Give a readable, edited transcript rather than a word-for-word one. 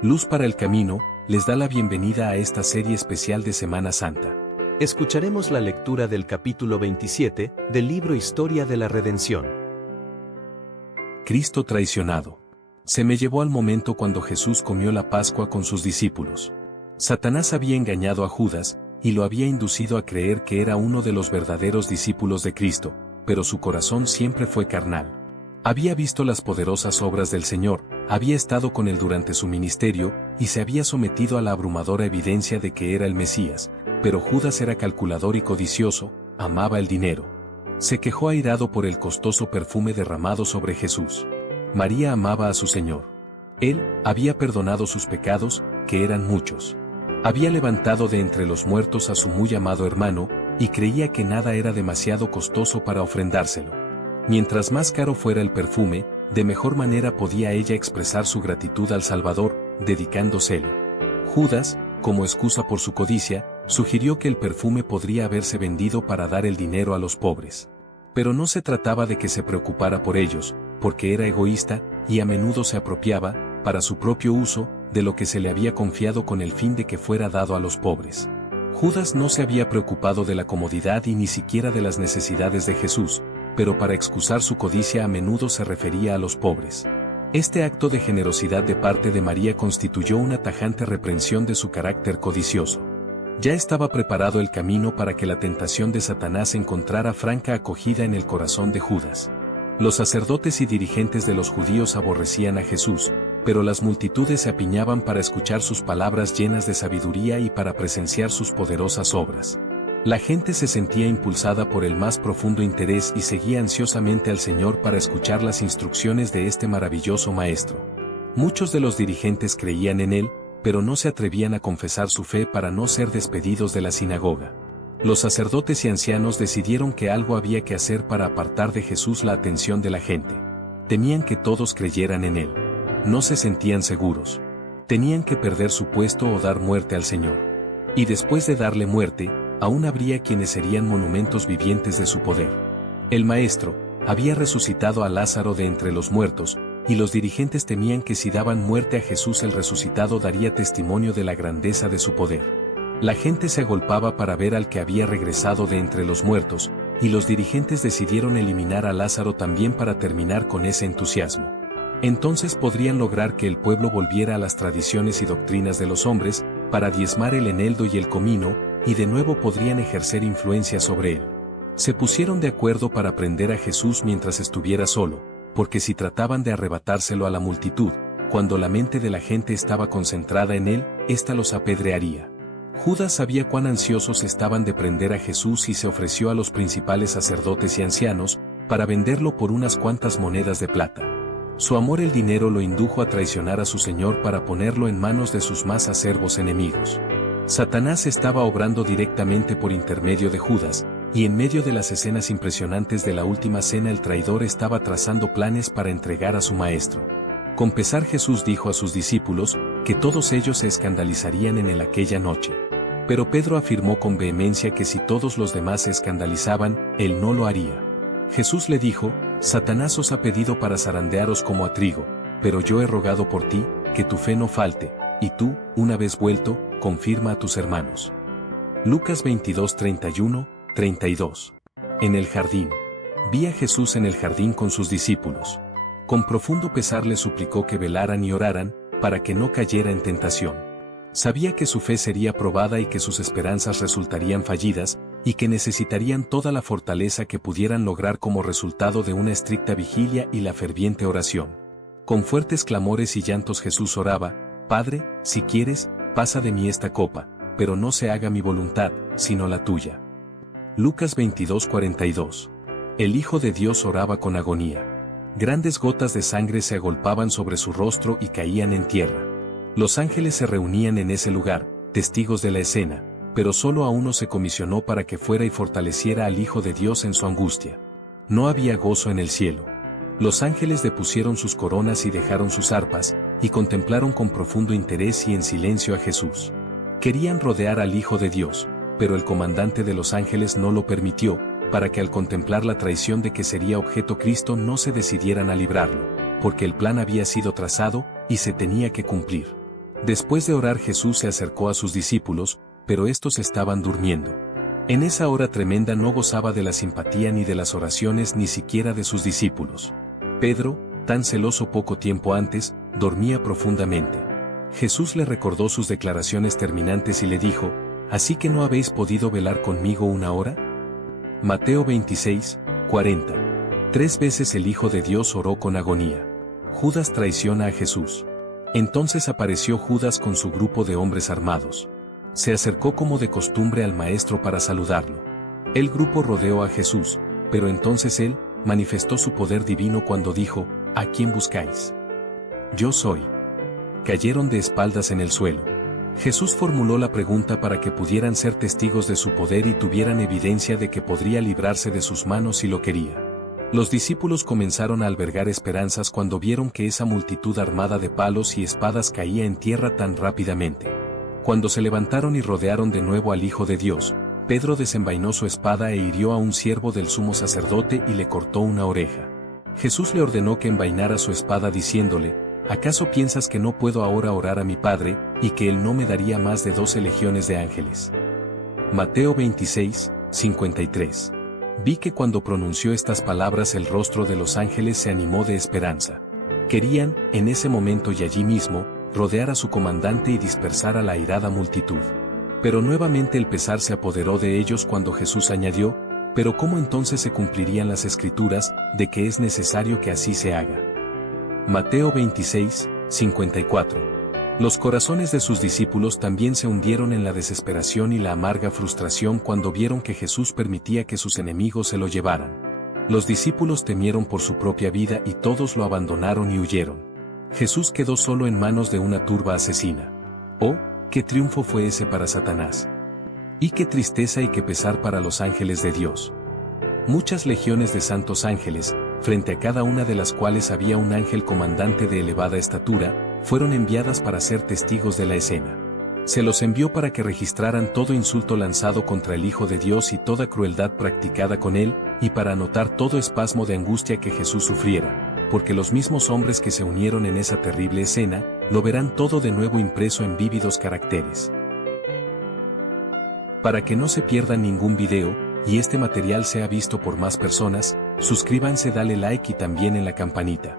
Luz para el Camino, les da la bienvenida a esta serie especial de Semana Santa. Escucharemos la lectura del capítulo 27 del libro Historia de la Redención. Cristo traicionado. Se me llevó al momento cuando Jesús comió la Pascua con sus discípulos. Satanás había engañado a Judas, y lo había inducido a creer que era uno de los verdaderos discípulos de Cristo, pero su corazón siempre fue carnal. Había visto las poderosas obras del Señor, había estado con él durante su ministerio, y se había sometido a la abrumadora evidencia de que era el Mesías, pero Judas era calculador y codicioso, amaba el dinero. Se quejó airado por el costoso perfume derramado sobre Jesús. María amaba a su Señor. Él había perdonado sus pecados, que eran muchos. Había levantado de entre los muertos a su muy amado hermano, y creía que nada era demasiado costoso para ofrendárselo. Mientras más caro fuera el perfume, de mejor manera podía ella expresar su gratitud al Salvador, dedicándoselo. Judas, como excusa por su codicia, sugirió que el perfume podría haberse vendido para dar el dinero a los pobres. Pero no se trataba de que se preocupara por ellos, porque era egoísta, y a menudo se apropiaba, para su propio uso, de lo que se le había confiado con el fin de que fuera dado a los pobres. Judas no se había preocupado de la comodidad y ni siquiera de las necesidades de Jesús, pero para excusar su codicia a menudo se refería a los pobres. Este acto de generosidad de parte de María constituyó una tajante reprensión de su carácter codicioso. Ya estaba preparado el camino para que la tentación de Satanás encontrara franca acogida en el corazón de Judas. Los sacerdotes y dirigentes de los judíos aborrecían a Jesús, pero las multitudes se apiñaban para escuchar sus palabras llenas de sabiduría y para presenciar sus poderosas obras. La gente se sentía impulsada por el más profundo interés y seguía ansiosamente al Señor para escuchar las instrucciones de este maravilloso Maestro. Muchos de los dirigentes creían en él, pero no se atrevían a confesar su fe para no ser despedidos de la sinagoga. Los sacerdotes y ancianos decidieron que algo había que hacer para apartar de Jesús la atención de la gente. Temían que todos creyeran en él. No se sentían seguros. Tenían que perder su puesto o dar muerte al Señor. Y después de darle muerte, aún habría quienes serían monumentos vivientes de su poder. El Maestro había resucitado a Lázaro de entre los muertos, y los dirigentes temían que si daban muerte a Jesús el resucitado daría testimonio de la grandeza de su poder. La gente se agolpaba para ver al que había regresado de entre los muertos, y los dirigentes decidieron eliminar a Lázaro también para terminar con ese entusiasmo. Entonces podrían lograr que el pueblo volviera a las tradiciones y doctrinas de los hombres, para diezmar el eneldo y el comino, y de nuevo podrían ejercer influencia sobre él. Se pusieron de acuerdo para prender a Jesús mientras estuviera solo, porque si trataban de arrebatárselo a la multitud, cuando la mente de la gente estaba concentrada en él, ésta los apedrearía. Judas sabía cuán ansiosos estaban de prender a Jesús y se ofreció a los principales sacerdotes y ancianos, para venderlo por unas cuantas monedas de plata. Su amor al dinero lo indujo a traicionar a su Señor para ponerlo en manos de sus más acerbos enemigos. Satanás estaba obrando directamente por intermedio de Judas, y en medio de las escenas impresionantes de la última cena el traidor estaba trazando planes para entregar a su Maestro. Con pesar Jesús dijo a sus discípulos, que todos ellos se escandalizarían en él aquella noche. Pero Pedro afirmó con vehemencia que si todos los demás se escandalizaban, él no lo haría. Jesús le dijo, Satanás os ha pedido para zarandearos como a trigo, pero yo he rogado por ti, que tu fe no falte, y tú, una vez vuelto, confirma a tus hermanos. Lucas 22, 31, 32. En el jardín. Vi a Jesús en el jardín con sus discípulos. Con profundo pesar le suplicó que velaran y oraran, para que no cayera en tentación. Sabía que su fe sería probada y que sus esperanzas resultarían fallidas, y que necesitarían toda la fortaleza que pudieran lograr como resultado de una estricta vigilia y la ferviente oración. Con fuertes clamores y llantos Jesús oraba, Padre, si quieres, pasa de mí esta copa, pero no se haga mi voluntad, sino la tuya. Lucas 22, 42. El Hijo de Dios oraba con agonía. Grandes gotas de sangre se agolpaban sobre su rostro y caían en tierra. Los ángeles se reunían en ese lugar, testigos de la escena, pero solo a uno se comisionó para que fuera y fortaleciera al Hijo de Dios en su angustia. No había gozo en el cielo. Los ángeles depusieron sus coronas y dejaron sus arpas, y contemplaron con profundo interés y en silencio a Jesús. Querían rodear al Hijo de Dios, pero el comandante de los ángeles no lo permitió, para que al contemplar la traición de que sería objeto Cristo no se decidieran a librarlo, porque el plan había sido trazado, y se tenía que cumplir. Después de orar, Jesús se acercó a sus discípulos, pero estos estaban durmiendo. En esa hora tremenda no gozaba de la simpatía ni de las oraciones ni siquiera de sus discípulos. Pedro, tan celoso poco tiempo antes, dormía profundamente. Jesús le recordó sus declaraciones terminantes y le dijo: ¿así que no habéis podido velar conmigo una hora? Mateo 26, 40. 3 veces el Hijo de Dios oró con agonía. Judas traiciona a Jesús. Entonces apareció Judas con su grupo de hombres armados. Se acercó como de costumbre al maestro para saludarlo. El grupo rodeó a Jesús, pero entonces él manifestó su poder divino cuando dijo: ¿a quién buscáis? Yo soy. Cayeron de espaldas en el suelo. Jesús formuló la pregunta para que pudieran ser testigos de su poder y tuvieran evidencia de que podría librarse de sus manos si lo quería. Los discípulos comenzaron a albergar esperanzas cuando vieron que esa multitud armada de palos y espadas caía en tierra tan rápidamente. Cuando se levantaron y rodearon de nuevo al Hijo de Dios, Pedro desenvainó su espada e hirió a un siervo del sumo sacerdote y le cortó una oreja. Jesús le ordenó que envainara su espada diciéndole: ¿acaso piensas que no puedo ahora orar a mi Padre, y que Él no me daría más de 12 legiones de ángeles? Mateo 26, 53. Vi que cuando pronunció estas palabras el rostro de los ángeles se animó de esperanza. Querían, en ese momento y allí mismo, rodear a su comandante y dispersar a la airada multitud. Pero nuevamente el pesar se apoderó de ellos cuando Jesús añadió: ¿pero cómo entonces se cumplirían las Escrituras, de que es necesario que así se haga? Mateo 26, 54. Los corazones de sus discípulos también se hundieron en la desesperación y la amarga frustración cuando vieron que Jesús permitía que sus enemigos se lo llevaran. Los discípulos temieron por su propia vida y todos lo abandonaron y huyeron. Jesús quedó solo en manos de una turba asesina. ¡Oh, qué triunfo fue ese para Satanás! ¡Y qué tristeza y qué pesar para los ángeles de Dios! Muchas legiones de santos ángeles, frente a cada una de las cuales había un ángel comandante de elevada estatura, fueron enviadas para ser testigos de la escena. Se los envió para que registraran todo insulto lanzado contra el Hijo de Dios y toda crueldad practicada con él, y para anotar todo espasmo de angustia que Jesús sufriera, porque los mismos hombres que se unieron en esa terrible escena, lo verán todo de nuevo impreso en vívidos caracteres. Para que no se pierda ningún video, y este material sea visto por más personas, suscríbanse, dale like y también en la campanita.